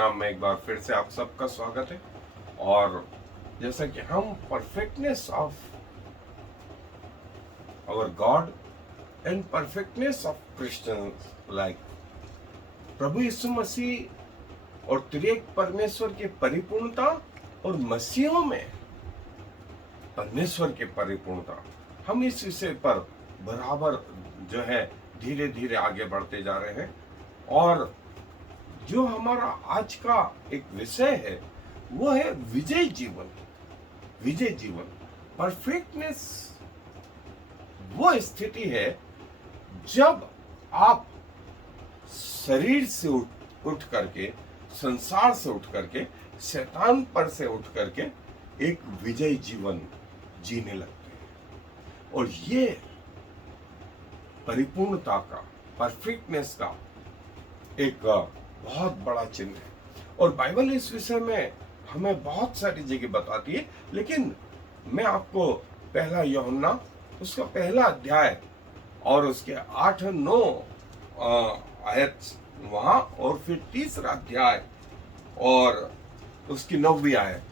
नाम में एक बार फिर से आप सबका स्वागत है। और जैसा कि हम perfectness of our God and perfectness of Christian like, प्रभु यीशु मसीह और त्रिएक परमेश्वर की परिपूर्णता और मसीहों में परमेश्वर की परिपूर्णता, हम इस विषय पर बराबर जो है धीरे धीरे आगे बढ़ते जा रहे हैं। और जो हमारा आज का एक विषय है वो है विजय जीवन। विजय जीवन, परफेक्टनेस वो स्थिति है जब आप शरीर से उठ करके, संसार से उठ करके, शैतान पर से उठ करके एक विजय जीवन जीने लगते हैं। और ये परिपूर्णता का, परफेक्टनेस का एक बहुत बड़ा चिन्ह है। और बाइबल इस विषय में हमें बहुत सारी जगह बताती है, लेकिन मैं आपको पहला यूहन्ना उसका पहला अध्याय और उसके 8-9 आयत वहां, और फिर तीसरा अध्याय और उसकी 9वीं आयत।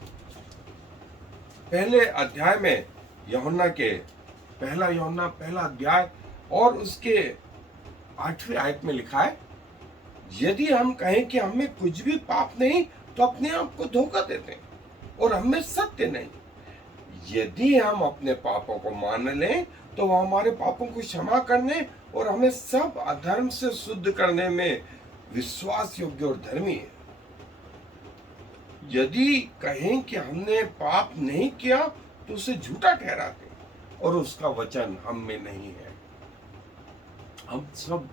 पहले अध्याय में यूहन्ना के पहला यूहन्ना पहला अध्याय और उसके 8वीं आयत में लिखा है, यदि हम कहें कि हमें कुछ भी पाप नहीं तो अपने आप को धोखा देते हैं और हमें सत्य नहीं। यदि हम अपने पापों को मान लें तो वह हमारे पापों को क्षमा करने और हमें सब अधर्म से शुद्ध करने में विश्वास योग्य और धर्मी है। यदि कहें कि हमने पाप नहीं किया तो उसे झूठा ठहराते और उसका वचन हम में नहीं है। हम सब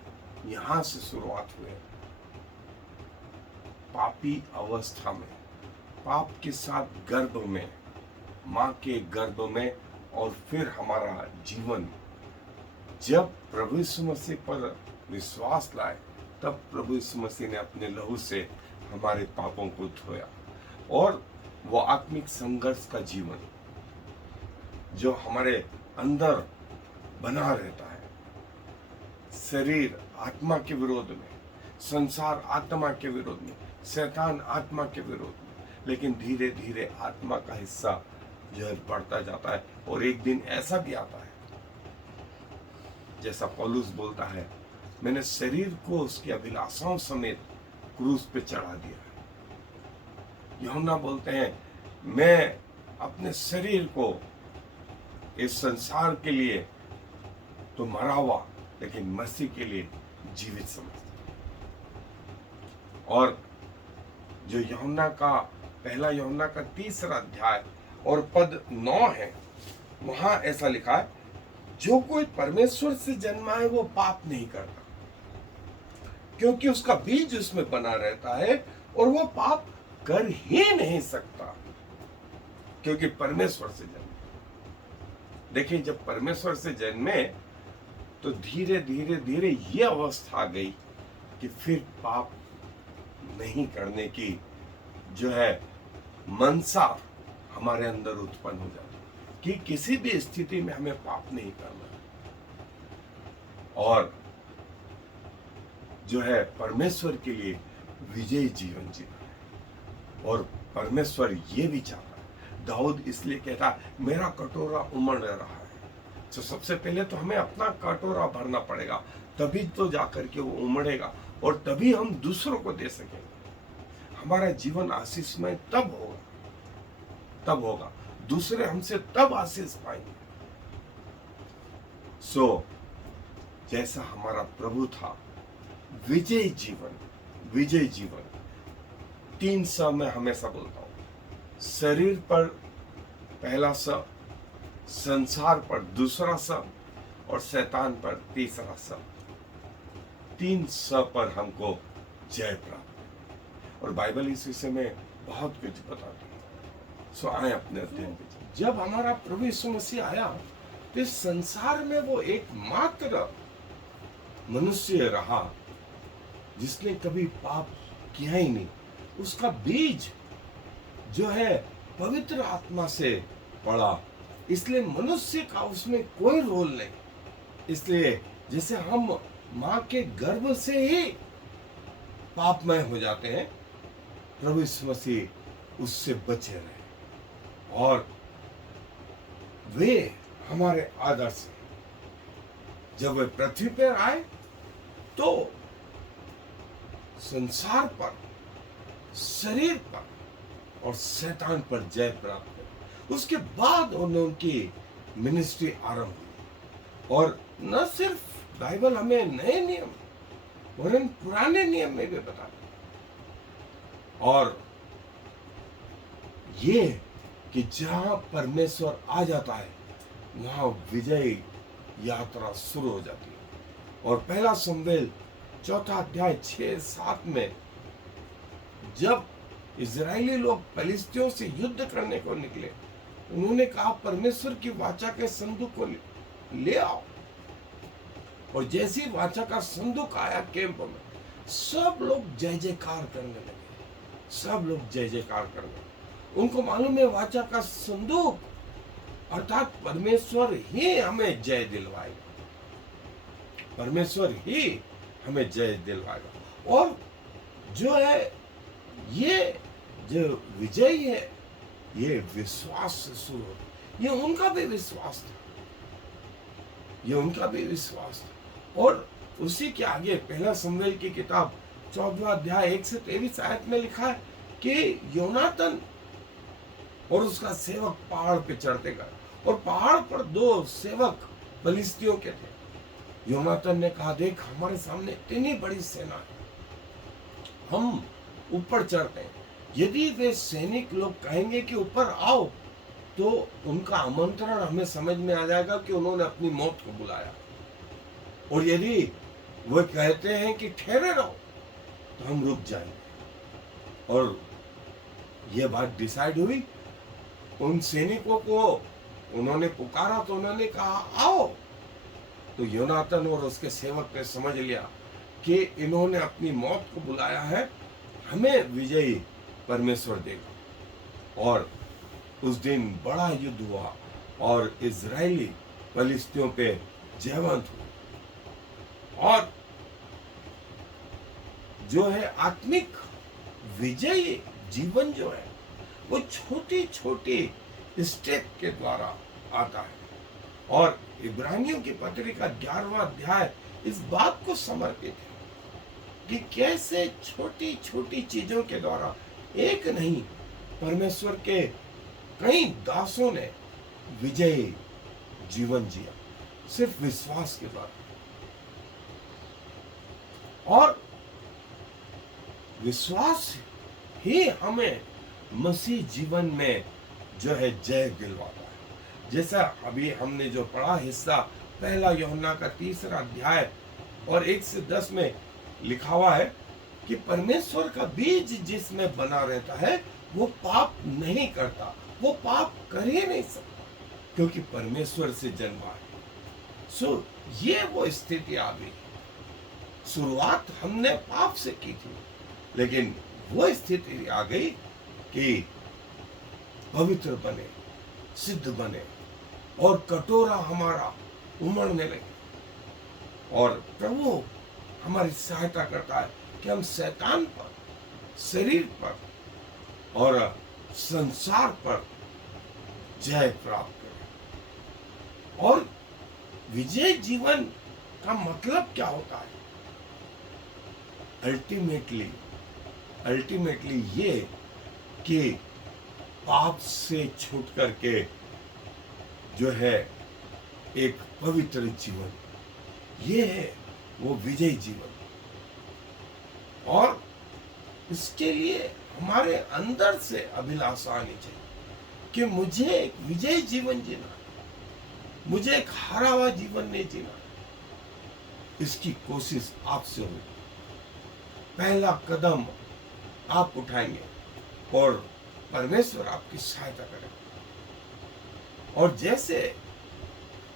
यहां से शुरुआत हुए, पापी अवस्था में, पाप के साथ गर्भ में, मां के गर्भ में, और फिर हमारा जीवन जब प्रभु यीशु मसीह पर विश्वास लाए तब प्रभु यीशु मसीह ने अपने लहू से हमारे पापों को धोया। और वो आत्मिक संघर्ष का जीवन जो हमारे अंदर बना रहता है, शरीर आत्मा के विरोध में, संसार आत्मा के विरोध में, शैतान आत्मा के विरोध में, लेकिन धीरे धीरे आत्मा का हिस्सा जो है बढ़ता जाता है। और एक दिन ऐसा भी आता है जैसा पौलुस बोलता है, मैंने शरीर को उसकी अभिलाषाओं समेत क्रूस पे चढ़ा दिया है। यूहन्ना बोलते हैं, मैं अपने शरीर को इस संसार के लिए तो मरा हुआ, लेकिन मसीह के लिए जीवित समझता। और जो यूहन्ना का पहला यूहन्ना का 3रा अध्याय और पद 9 है, वहां ऐसा लिखा है, जो कोई परमेश्वर से जन्मा है वो पाप नहीं करता, क्योंकि उसका बीज उसमें बना रहता है और वो पाप कर ही नहीं सकता, क्योंकि परमेश्वर से जन्मे। देखिए, जब परमेश्वर से जन्मे तो धीरे धीरे धीरे ये अवस्था आ गई कि फिर पाप नहीं करने की जो है मनसा हमारे अंदर उत्पन्न हो जाती कि किसी भी स्थिति में हमें पाप नहीं करना, और जो है परमेश्वर के लिए विजयी जीवन जीना है। और परमेश्वर ये भी चाहता है, दाऊद इसलिए कहता है, मेरा कटोरा उमड़ रहा है। तो सबसे पहले तो हमें अपना कटोरा भरना पड़ेगा, तभी तो जाकर के वो उमड़ेगा और तभी हम दूसरों को दे सकेंगे। हमारा जीवन आशीषमय तब होगा, दूसरे हमसे तब आशीष पाएंगे। सो जैसा हमारा प्रभु था, विजय जीवन 3 स मैं हमेशा बोलता हूं, शरीर पर पहला स, संसार पर दूसरा स, और शैतान पर तीसरा स। 3 स पर हमको जय प्राप्त है। और बाइबल इस विषय में बहुत कुछ बताती है। सो आए अपने अध्ययन पे। जब हमारा प्रभु यीशु मसीह आया तो इस संसार में वो एकमात्र मनुष्य रहा जिसने कभी पाप किया ही नहीं। उसका बीज जो है पवित्र आत्मा से पड़ा, इसलिए मनुष्य का उसमें कोई रोल नहीं। इसलिए जैसे हम मां के गर्भ से ही पापमय हो जाते हैं, प्रभु यीशु मसीह उससे बचे रहे और वे हमारे आदर्श हैं। जब वे पृथ्वी पर आए तो संसार पर, शरीर पर और शैतान पर जय प्राप्त की। उसके बाद उनकी मिनिस्ट्री आरंभ हुई। और न सिर्फ बाइबल हमें नए नियम वरन पुराने नियम में भी बताता और ये कि जहां परमेश्वर आ जाता है वहां विजय यात्रा शुरू हो जाती है। और पहला शमूएल 4 अध्याय 6-7 में जब इजरायली लोग फिलिस्तियों से युद्ध करने को निकले, उन्होंने कहा परमेश्वर की वाचा के संदूक को ले आओ। और जैसी वाचा का संदूक आया कैंप में, सब लोग जय जयकार करने लगे। सब लोग जय जयकार करने लगे। उनको मालूम है वाचा का संदूक अर्थात परमेश्वर ही हमें जय दिलवाएगा। परमेश्वर ही हमें जय दिलवाएगा। और जो है ये जो विजय है ये विश्वास से शुरू होता। ये उनका भी विश्वास था, ये उनका भी विश्वास था। और उसी के आगे पहला शमूएल की किताब 14 अध्याय 1 से 23 आयत में लिखा है कि योनातन और उसका सेवक पहाड़ पे चढ़ते गए और पहाड़ पर 2 सेवक फिलिस्तियों के थे। योनातन ने कहा देख हमारे सामने इतनी बड़ी सेना है, हम ऊपर चढ़ते हैं। यदि वे सैनिक लोग कहेंगे कि ऊपर आओ तो उनका आमंत्रण हमें समझ में आ जाएगा कि उन्होंने अपनी मौत को बुलाया। और यदि वे कहते हैं कि ठहरे रहो तो हम रुक जाएंगे। और यह बात डिसाइड हुई। उन सैनिकों को उन्होंने पुकारा तो उन्होंने कहा आओ। तो योनातन और उसके सेवक ने समझ लिया कि इन्होंने अपनी मौत को बुलाया है, हमें विजयी परमेश्वर देगा। और उस दिन बड़ा युद्ध हुआ और इजरायली फिलिस्तियों पे जयवंत हुए। और जो है आत्मिक विजयी जीवन जो है वो छोटी छोटी स्टेप के द्वारा आता है। और इब्रानियों की पत्रिका 11वां अध्याय इस बात को समर्पित है कि कैसे छोटी छोटी चीजों के द्वारा एक नहीं परमेश्वर के कई दासों ने विजयी जीवन जिया सिर्फ विश्वास के द्वारा। और विश्वास ही हमें मसीह जीवन में जो है जय दिलवाता है। जैसा अभी हमने जो पढ़ा हिस्सा पहला यूहन्ना का 3 अध्याय और 1 से 10 में लिखा हुआ है कि परमेश्वर का बीज जिसमें बना रहता है वो पाप नहीं करता, वो पाप कर ही नहीं सकता क्योंकि परमेश्वर से जन्मा है। सो ये वो स्थिति आ गई। शुरुआत हमने पाप से की थी लेकिन वो स्थिति आ गई कि पवित्र बने, सिद्ध बने और कटोरा हमारा उमड़ने लगे। और प्रभु हमारी सहायता करता है कि हम शैतान पर, शरीर पर और संसार पर जय प्राप्त करें। और विजय जीवन का मतलब क्या होता है? अल्टीमेटली ये कि पाप से छूट करके जो है एक पवित्र जीवन, ये है वो विजय जीवन। और इसके लिए हमारे अंदर से अभिलाषा आनी चाहिए कि मुझे एक विजय जीवन जीना, मुझे एक हारा हुआ जीवन नहीं जीना। इसकी कोशिश आपसे होगी। पहला कदम आप उठाएंगे और परमेश्वर आपकी सहायता करेगा। और जैसे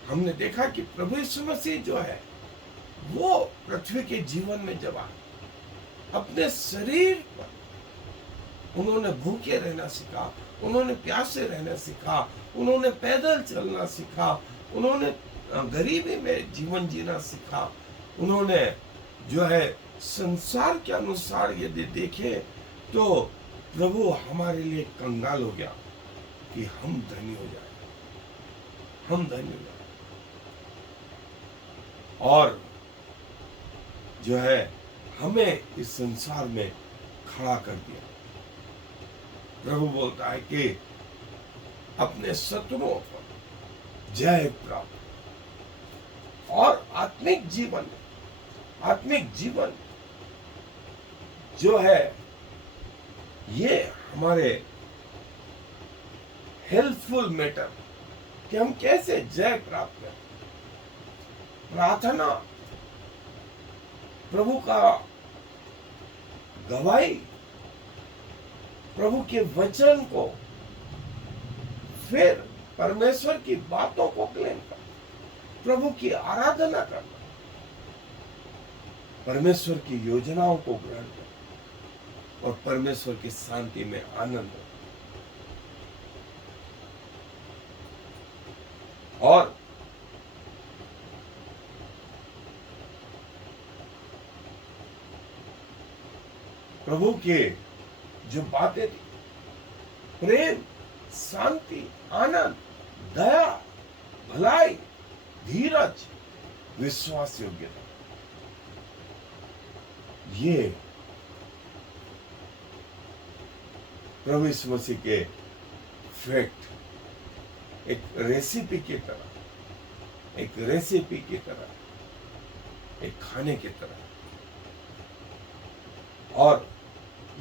हमने देखा कि प्रभु यीशु मसीह जो है वो पृथ्वी के जीवन में जब आए, अपने शरीर पर उन्होंने भूखे रहना सीखा, उन्होंने प्यासे रहना सीखा, उन्होंने पैदल चलना सीखा, उन्होंने गरीबी में जीवन जीना सीखा, उन्होंने जो है संसार के अनुसार यदि देखें तो प्रभु हमारे लिए कंगाल हो गया कि हम धनी हो जाए, हम धनी हो जाए। और जो है हमें इस संसार में खड़ा कर दिया। प्रभु बोलता है कि अपने शत्रुओं पर जय प्राप्त। और आत्मिक जीवन जो है ये हमारे हेल्पफुल मैटर कि हम कैसे जय प्राप्त करें। प्रार्थना, प्रभु का गवाही, प्रभु के वचन को, फिर परमेश्वर की बातों को क्लेम करना, प्रभु की आराधना करना, परमेश्वर की योजनाओं को ग्रहण करना और परमेश्वर की शांति में आनंद। और प्रभु के जो बातें थी, प्रेम, शांति, आनंद, दया, भलाई, धीरज, विश्वास योग्यता, ये प्रभु यीशु मसीह के फैक्ट एक रेसिपी की तरह, एक खाने की तरह, और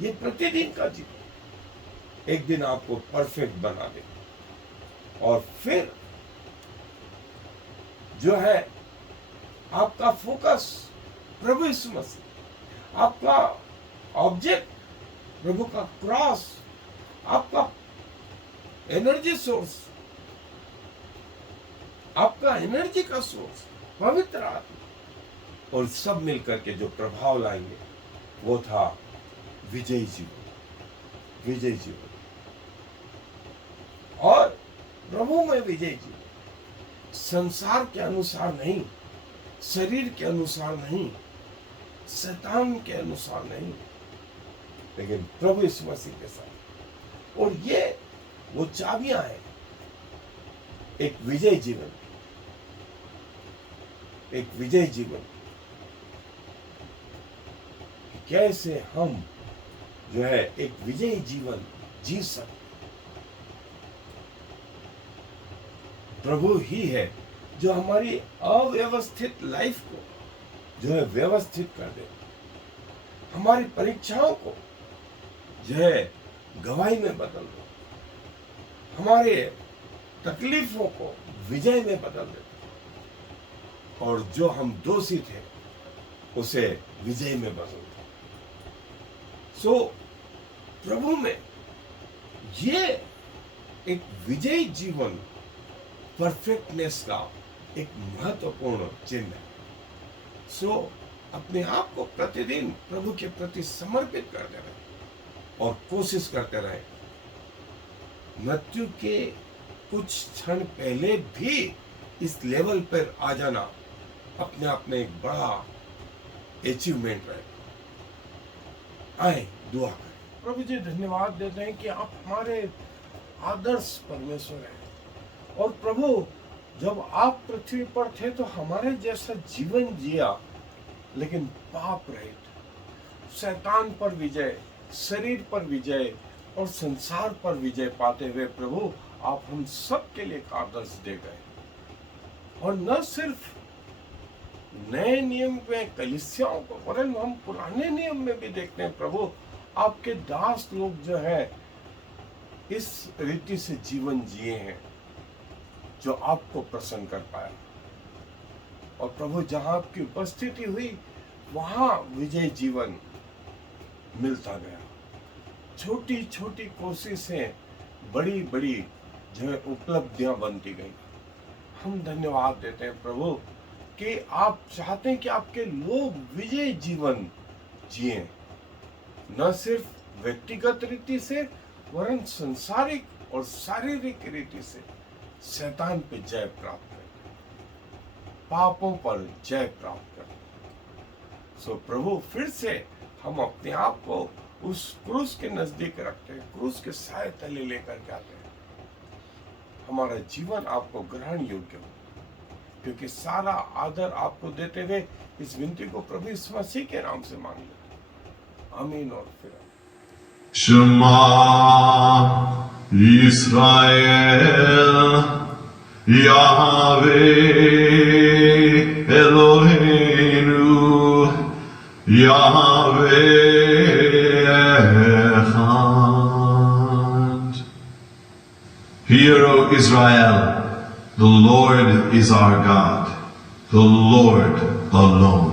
ये प्रतिदिन का जीवन एक दिन आपको परफेक्ट बना दे। और फिर जो है आपका फोकस प्रभु यीशु मसीह, आपका ऑब्जेक्ट प्रभु का क्रॉस, आपका एनर्जी सोर्स, आपका एनर्जी का सोर्स पवित्र आत्मा, और सब मिलकर के जो प्रभाव लाएंगे वो था विजयी जीवन। और प्रभु में विजयी जीवन संसार के अनुसार नहीं, शरीर के अनुसार नहीं, शैतान के अनुसार नहीं, लेकिन प्रभु यीशु मसीह के साथ। और ये वो चाबियां हैं एक विजयी जीवन। कैसे हम जो है एक विजयी जीवन जी सकते। प्रभु ही है जो हमारी अव्यवस्थित लाइफ को जो है व्यवस्थित कर दे, हमारी परीक्षाओं को जो है गवाही में बदल दे, हमारे तकलीफों को विजय में बदल दे, और जो हम दोषी थे उसे विजय में बदल दे। सो प्रभु में ये एक विजयी जीवन परफेक्टनेस का एक महत्वपूर्ण चिन्ह है। सो अपने आप को प्रतिदिन प्रभु के प्रति समर्पित करते रहे और कोशिश करते रहे मृत्यु के कुछ क्षण पहले भी इस लेवल पर आ जाना अपने आप में एक बड़ा अचीवमेंट है। आए दुआ करें। प्रभु जी धन्यवाद देते हैं कि आप हमारे आदर्श परमेश्वर हैं। और प्रभु जब आप पृथ्वी पर थे तो हमारे जैसा जीवन जिया, लेकिन पाप रहित, शैतान पर विजय, शरीर पर विजय और संसार पर विजय पाते हुए प्रभु आप हम सब के लिए एक आदर्श दे गए। और न सिर्फ नए नियम में कलीसियाओं को, वरन हम पुराने नियम में भी देखते हैं प्रभु आपके दास लोग जो है इस रीति से जीवन जिए हैं जो आपको प्रसन्न कर पाया। और प्रभु जहां आपकी उपस्थिति हुई वहां विजय जीवन मिलता गया। छोटी छोटी कोशिशें बड़ी बड़ी जो है उपलब्धियां बनती गई। हम धन्यवाद देते हैं प्रभु कि आप चाहते हैं कि आपके लोग विजय जीवन जिए, न सिर्फ व्यक्तिगत रीति से वरन संसारिक और शारीरिक रीति से शैतान पे जय प्राप्त करें, पापों पर जय प्राप्त करें। सो प्रभु फिर से हम अपने आप को उस क्रूस के नजदीक रखते हैं, क्रूस के साए तले लेकर के आते हैं। हमारा जीवन आपको ग्रहण योग्य हो, क्योंकि सारा आदर आपको देते हुए इस विनती को प्रभु यीशु मसीह के नाम से मांग लेते। आमीन। और फिर Shema Yisrael Yahweh Eloheinu Yahweh Echad. Hear, O Israel, the Lord is our God, the Lord alone.